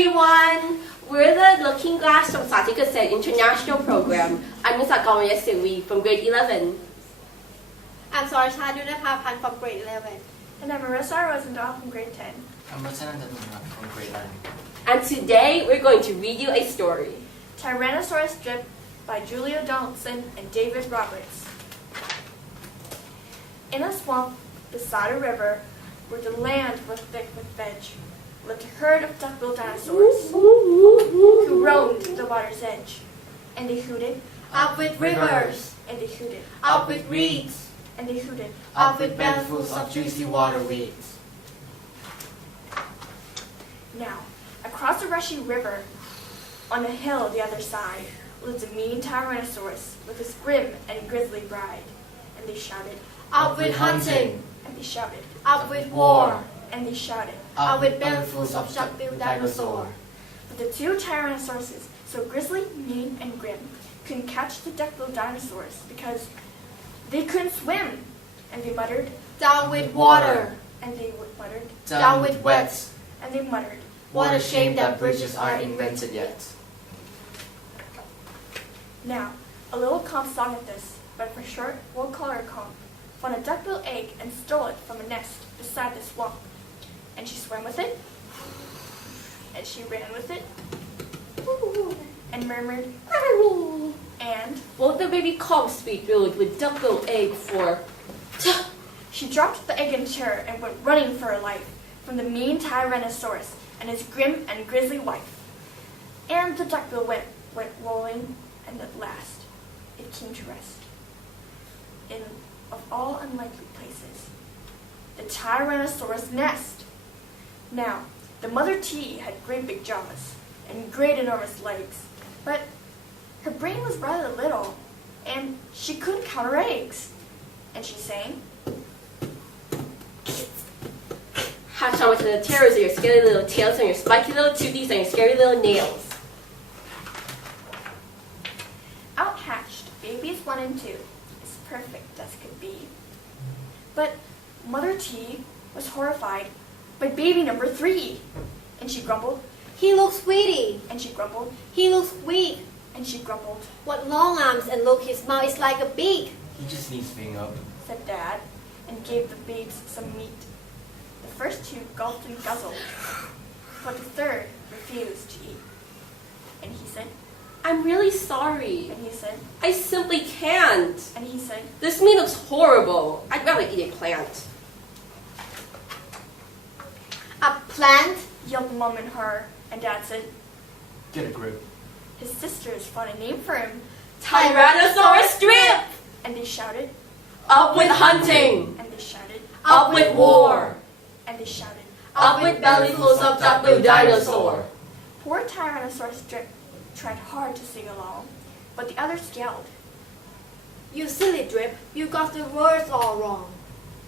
everyone! We're the Looking Glass from Satikasset International Program. I'm Ms. Akamaya Siwi from grade 11. I'm Sarasha Dunapapan from grade 11. And I'm Marissa Rosendahl from grade 10. I'm Lieutenant Dadunga from grade 9. And today we're going to read you a story. Tyrannosaurus Drip by Julia Donaldson and David Roberts. In a swamp beside a river where the land was thick with veg lived a herd of duck-billed dinosaurs who roamed the water's edge. And they hooted, Up with rivers, and they hooted, up with reeds, and they hooted. Up with bellyfuls of juicy water weeds. Now, across the rushing river, on a hill the other side, lived a mean Tyrannosaurus with his grim and grisly bride. And they shouted, up with hunting, and they shouted, up with war, and they shouted. up with bellyfuls of duck-billed dinosaur. But the two Tyrannosauruses, so grisly, mean, and grim, couldn't catch the duck-billed dinosaurs because they couldn't swim. And they muttered, Down with water, and they muttered, down with wet. and they muttered. What a shame that bridges aren't invented yet. Now, a little comp saw at this, but for short, we'll call her comp, found a duck-billed egg and stole it from a nest beside the swamp. And she swam with it, and she ran with it, and murmured, and Won't the baby calves be filled with duck-billed egg for... she dropped the egg in terror and went running for her life from the mean Tyrannosaurus and his grim and grisly wife. And the duckbill went rolling, and at last it came to rest in, of all unlikely places, the Tyrannosaurus nest. Now, the mother T had great big jaws and great enormous legs, but her brain was rather little, and she couldn't count her eggs. And she sang, Hatch on with the terrors of your scary little tails and your spiky little tooties and your scary little nails. out hatched babies 1 and 2, as perfect as could be. But Mother T was horrified by baby number 3, and she grumbled, He looks sweetie, and she grumbled, he looks weak. and she grumbled, What long arms and look, his mouth is like a beak. He just needs being up. said Dad, and gave the babes some meat. The first 2 gulped and guzzled, but the third refused to eat. And he said, I'm really sorry. and he said, I simply can't. and he said, This meat looks horrible. I'd rather eat a plant. A plant, yelled Mom in horror, and Dad said, Get a grip. his sisters found a name for him, Tyrannosaurus Drip! and they shouted, Up with hunting! and they shouted, Up with war! and they shouted. Up with bellyfuls of duck-billed dinosaur! Poor Tyrannosaurus Drip tried hard to sing along, but the others yelled, you silly Drip, you got the words all wrong.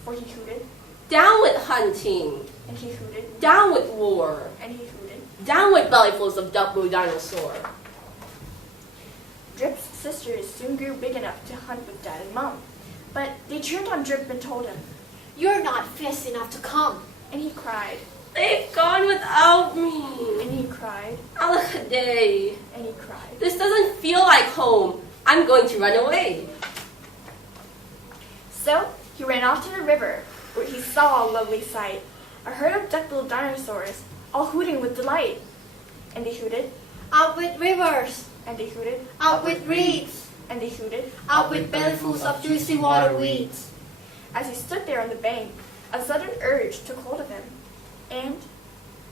for he hooted, Down with hunting! and he hooted, Down with war! and he hooted. Down with bellyfuls of duck-billed dinosaur! Drip's sisters soon grew big enough to hunt with Dad and Mom, but they turned on Drip and told him, You're not fast enough to come. and he cried, They've gone without me! and he cried, Alakaday! and he cried. This doesn't feel like home. I'm going to run away. So he ran off to the river, where he saw a lovely sight, a herd of duck-billed dinosaurs, all hooting with delight. And they hooted, Up with rivers, and they hooted, up with reeds, and they hooted. up with bellyfuls of juicy water weeds. As he stood there on the bank, a sudden urge took hold of him, and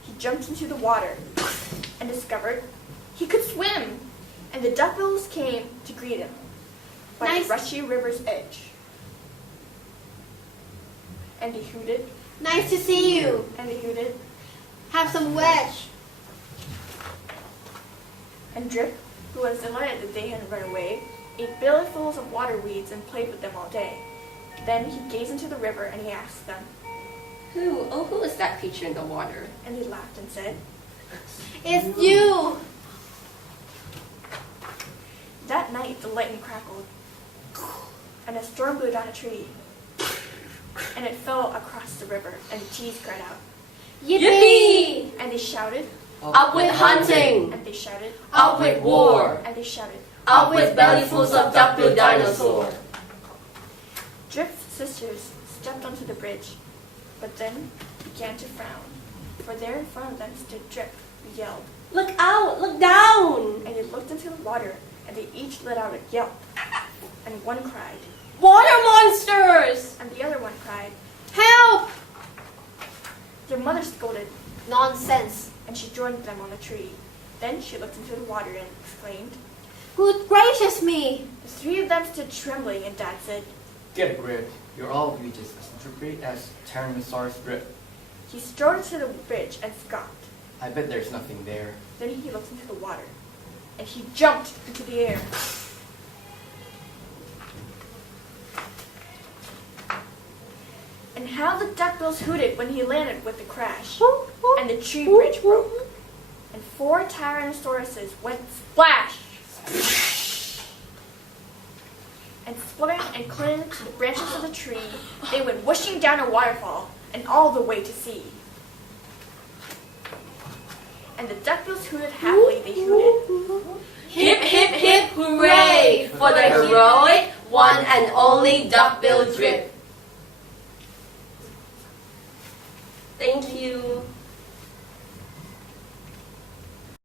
he jumped into the water and discovered he could swim, and the duckbills came to greet him by Nice. the rushy river's edge. And he hooted, Nice to see you. and he hooted, Have some wedge. and Drip, who was delighted that they hadn't run away, ate bellyfuls of water weeds and played with them all day. Then he gazed into the river and he asked them, Who is that creature in the water? and they laughed and said, It's you. That night the lightning crackled, and a storm blew down a tree, and it fell across the river, and the T's cried out, Yippee! and they shouted, Up with hunting! And they shouted, Up with war! and they shouted. Up with bellyfuls of duck-billed dinosaur! Drip's sisters stepped onto the bridge, but then began to frown, for there in front of them stood Drip, who yelled, Look out! Look down! and they looked into the water, and they each let out a yelp, and one cried, Water monsters! and the other one cried. Help! Their mother scolded, Nonsense. and she joined them on a tree. Then she looked into the water and exclaimed. Good gracious me! The three of them stood trembling, and Dad said, Get a grip. You're all of you just as great as Tyrannosaurus Drip. he strode into the bridge and scoffed. I bet there's nothing there. Then he looked into the water, and he jumped into the air. And how the duckbills hooted when he landed with a crash, and the tree bridge broke, and 4 Tyrannosauruses went splash, and spluttering and clinging to the branches of the tree, they went whooshing down a waterfall and all the way to sea. And the duckbills hooted happily, they hooted. Hip, hip, hip, hooray! For the heroic, one and only duck-billed Drip. Thank you.